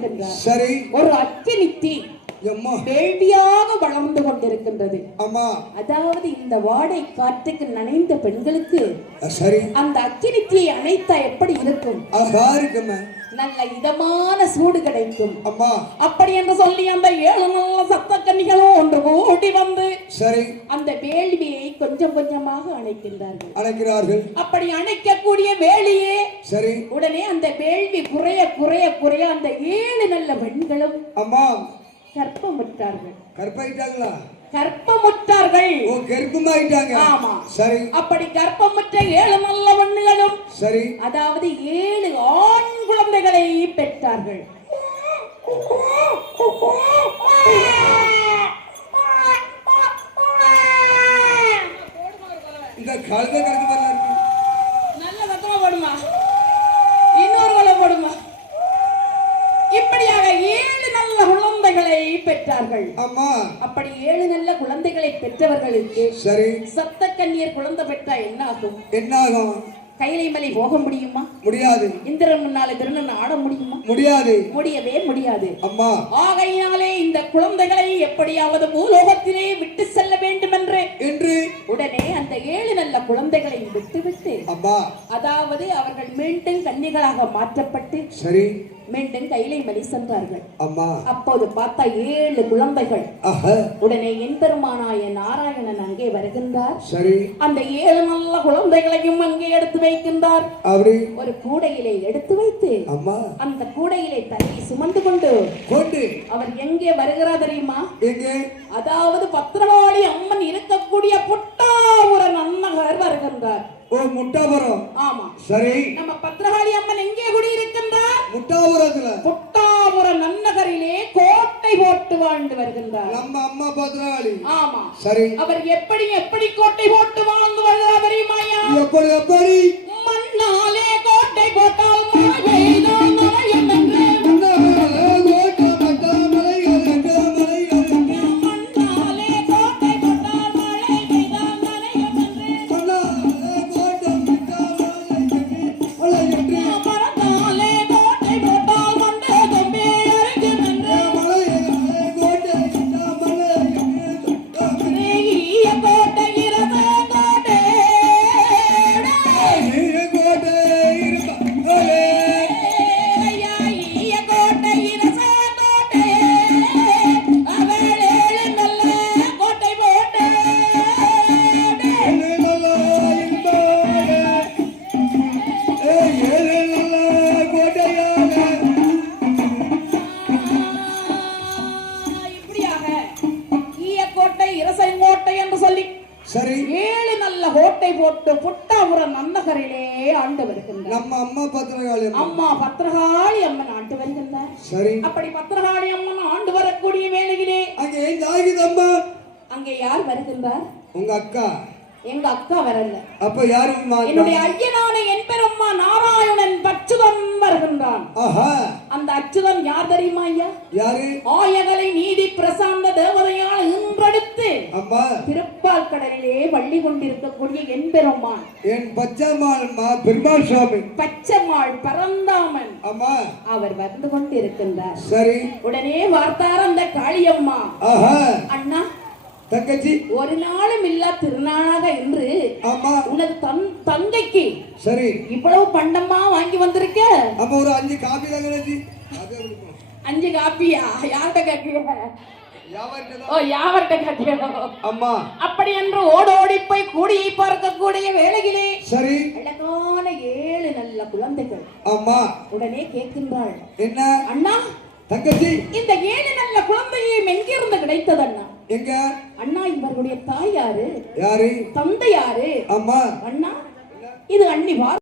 வருகின்றார். சரி. ஒரு அக்கினித்தி வேள்வியாக வளர்ந்து கொண்டிருக்கின்றது. அதாவது இந்த வாடை காற்றுக்கு நனைந்த பெண்களுக்கு சரி அந்த அக்கினித்தியை அணைத்தா எப்படி இருக்கும்? நல்ல இதமான சூடு கிடைக்கும். அப்படி என்று சொல்லி அந்த 7 நல்ல சத்த கன்னிகளும் ஒன்று கூடி வந்து சரி அந்த வேள்வியை கொஞ்சம் கொஞ்சமாக அணைக்கிறார்கள். அப்படி அணைக்கக்கூடிய வேலியே சரி உடனே அந்த வேள்வி குறைய குறைய குறைய அந்த 7 நல்ல பெண்களும் கற்பமுற்றார்கள். கற்பமுற்றார்கள். ஆமா சரி. அப்படி கற்பமுற்ற 7 நல்ல பெண்களும் சரி அதாவது 7 ஆண் குழந்தைகளை பெற்றார்கள். இந்த கழுத கழுது நல்ல சத்தமா போடுமா, இன்னொரு கொலை போடுமா. இப்படியாக 7 நல்ல குழந்தைகளை பெற்றார்கள். அப்படி 7 நல்ல குழந்தைகளை பெற்றவர்களுக்கு சரி சப்த கன்னியர் குழந்தை பெற்றா என்ன ஆகும்? கைலை மலை போக முடியுமா? முடியாது. இந்திரன் முன்னாலே திருநன் ஆட முடியுமா? முடியாது. முடியவே முடியாது. ஆகையினாலே இந்த குழந்தைகளை எப்படியாவது பூலோகத்திலே விட்டு செல்ல வேண்டும் என்று உடனே அந்த 7 நல்ல குழந்தைகளை விட்டுவிட்டு அதாவது அவர்கள் மீண்டும் கன்னிகளாக மாற்றப்பட்டு சரி மீண்டும் கைலை மலை சென்றார்கள். அப்போது பார்த்தா 7 குழந்தைகள். உடனே எம்பெருமானாய நாராயணன் அங்கே வருகின்றார். சரி அந்த 7 நல்ல குழந்தைகளையும் அங்கே எடுத்து வைக்கின்றார். ஒரு கூடையிலே எடுத்து வைத்து அந்த கூடையிலே தண்ணி சுமந்து கொண்டு அவர் எங்கே வருகிறார் தெரியுமா? அதாவது பத்திரகாளி அம்மன் இருக்கக்கூடிய புட்டாபுரம் நன்னகர் வருகின்றார். முட்டாபுரம். ஆமா சரி. நம்ம பத்திரகாளி அம்மன் எங்கே குடியிருக்கின்றார்? முட்டாபுரம் நன்னகரிலே கோட்டை போட்டு வாழ்ந்து வருகின்றார் நம்ம அம்மா பத்திரகாளி. ஆமா சரி. அவர் எப்படி கோட்டை போட்டு வாழ்ந்து வருகிறார் தெரியுமாயா? எப்படி மண்ணாலே கோட்டை போட்டால் மழை பெய்தால் நனையும் என்று சரி 7 நல்ல கோட்டை போட்டு புட்டாபுரம் நன்னகரிலே ஆண்டு வருகின்றார். நம்ம அம்மா பத்திரகாளி அம்மன் ஆண்டு வருகின்றார். சரி. அப்படி பத்திரகாளி அம்மன் ஆண்டு வரக்கூடிய வேளையிலே அங்கே யார் வருகின்றார்? உங்க அக்கா. எங்க அக்கா வரல. அப்ப யாரு? என்னுடைய ஐயனான என் பெரும்மா நாராயணன் அச்சுதன் வருகின்றான். அந்த அச்சுதன் யார் தெரியுமா ஐயா? யாரு? ஆயகலை நீதி பிரசாந்த தேவதையால் இன்றெடுத்து திருப்பால் கடலிலே வள்ளி கொண்டிருக்கக்கூடிய என் பெருமான் என் பச்சைமாள் பெருமாள் சுவாமி பச்சைமாள் பரந்தாமன் அவர் வந்து கொண்டிருக்கின்றார். சரி. உடனே வார்த்தார் அந்த காளியம்மா, அண்ணா தங்கச்சி ஒரு நாளும் இல்ல திருநாளாக என்று உனது தங்கைக்கு சரி இவ்வளவு பண்டமா வாங்கி வந்திருக்க. அப்ப ஒரு 5 காபி தாங்க. 5 காப்பியா? யார்கிட்ட கேட்கிற? யாவர்கிட்ட கேட்கிற? அம்மா. அப்படி என்று ஓடோடி போய் கூடியை பார்க்கக்கூடிய வேளையிலே சரி அழகான 7 நல்ல குழந்தைகள். அம்மா. உடனே கேட்கின்றாள், என்ன அண்ணா தங்கச்சி இந்த 7 நல்ல குழந்தையை எங்கிருந்து கிடைத்தது அண்ணா? எங்க அண்ணா இவர்களுடைய தாய் யாரு? தந்தை யாரு? அம்மா. அண்ணா இது அண்ணி